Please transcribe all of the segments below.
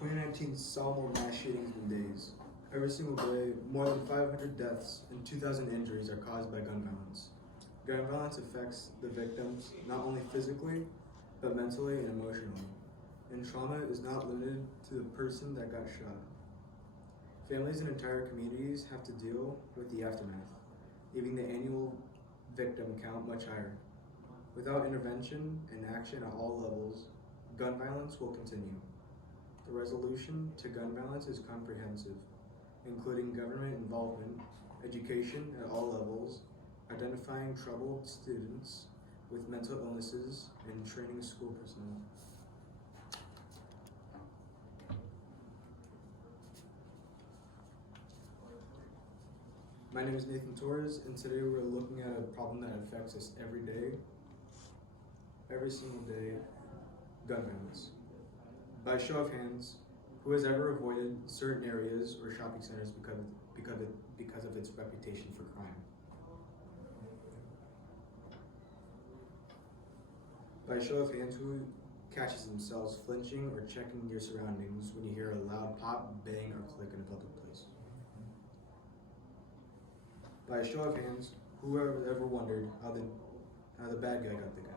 2019 saw more mass shootings than days. Every single day, more than 500 deaths and 2,000 injuries are caused by gun violence. Gun violence affects the victims not only physically, but mentally and emotionally. And trauma is not limited to the person that got shot. Families and entire communities have to deal with the aftermath, leaving the annual victim count much higher. Without intervention and action at all levels, gun violence will continue. The resolution to gun violence is comprehensive, including government involvement, education at all levels, identifying troubled students with mental illnesses, and training school personnel. My name is Nathan Torres, and today we're looking at a problem that affects us every day, every single day: gun violence. By show of hands, who has ever avoided certain areas or shopping centers because of its reputation for crime? By show of hands, who catches themselves flinching or checking your surroundings when you hear a loud pop, bang, or click in a public place? By a show of hands, who ever wondered how the bad guy got the gun?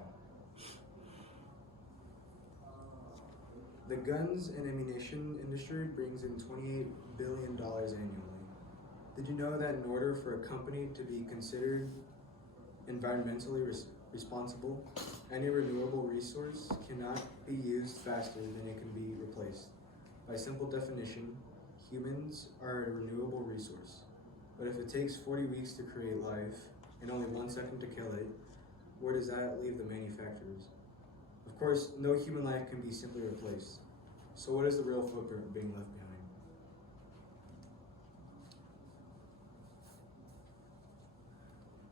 The guns and ammunition industry brings in $28 billion annually. Did you know that in order for a company to be considered environmentally responsible, any renewable resource cannot be used faster than it can be replaced? By simple definition, humans are a renewable resource. But if it takes 40 weeks to create life and only 1 second to kill it, where does that leave the manufacturers? Of course, no human life can be simply replaced. So what is the real footprint being left behind?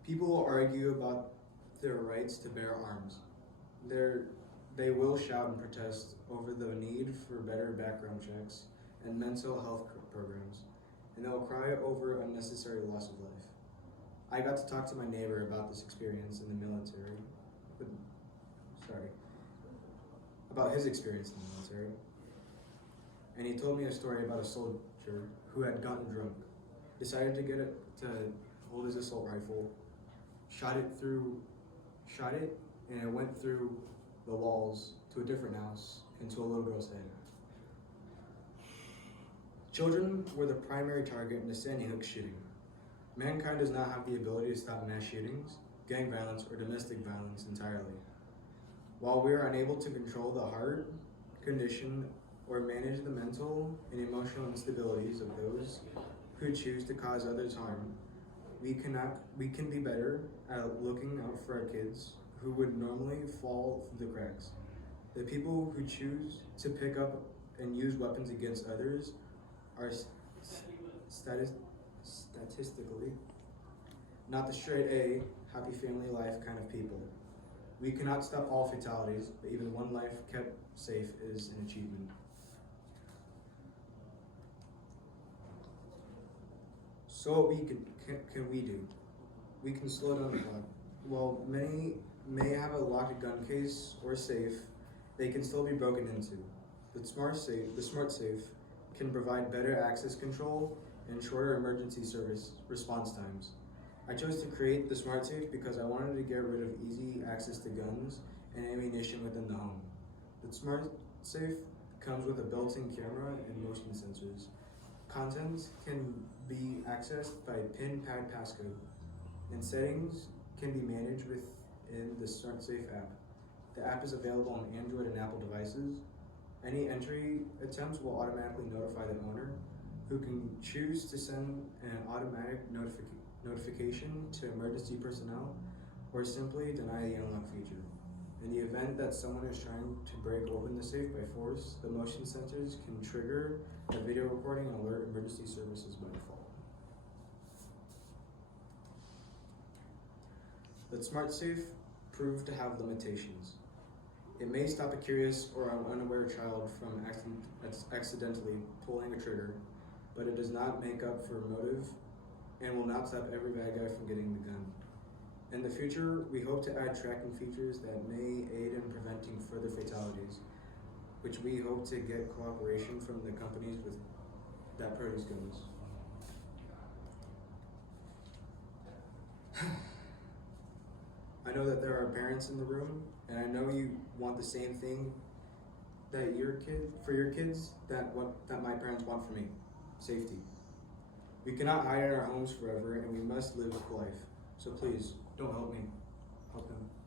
People will argue about their rights to bear arms. They will shout and protest over the need for better background checks and mental health programs, and they'll cry over unnecessary loss of life. I got to talk to my neighbor about this experience in the military. About his experience in the military. And he told me a story about a soldier who had gotten drunk, decided to hold his assault rifle, shot it, and it went through the walls to a different house into a little girl's head. Children were the primary target in the Sandy Hook shooting. Mankind does not have the ability to stop mass shootings, gang violence, or domestic violence entirely. While we are unable to control the heart condition or manage the mental and emotional instabilities of those who choose to cause others harm, we can be better at looking out for our kids who would normally fall through the cracks. The people who choose to pick up and use weapons against others are statistically not the straight A, happy family life kind of people. We cannot stop all fatalities, but even one life kept safe is an achievement. So what can we do? We can slow down the clock. While many may have a locked gun case or safe, they can still be broken into. The smart safe can provide better access control and shorter emergency service response times. I chose to create the Smart Safe because I wanted to get rid of easy access to guns and ammunition within the home. The Smart Safe comes with a built-in camera and motion sensors. Contents can be accessed by PIN pad passcode, and settings can be managed within the Smart Safe app. The app is available on Android and Apple devices. Any entry attempts will automatically notify the owner, who can choose to send an automatic notification to emergency personnel, or simply deny the unlock feature. In the event that someone is trying to break open the safe by force, the motion sensors can trigger a video recording and alert emergency services by default. The Smart Safe proved to have limitations. It may stop a curious or unaware child from accidentally pulling a trigger, but it does not make up for motive and will not stop every bad guy from getting the gun. In the future, we hope to add tracking features that may aid in preventing further fatalities. which we hope to get cooperation from the companies with that produce guns. I know that there are parents in the room, and I know you want the same thing that your kids that my parents want for me, safety. We cannot hide in our homes forever, and we must live life. So please, don't help me. Help them.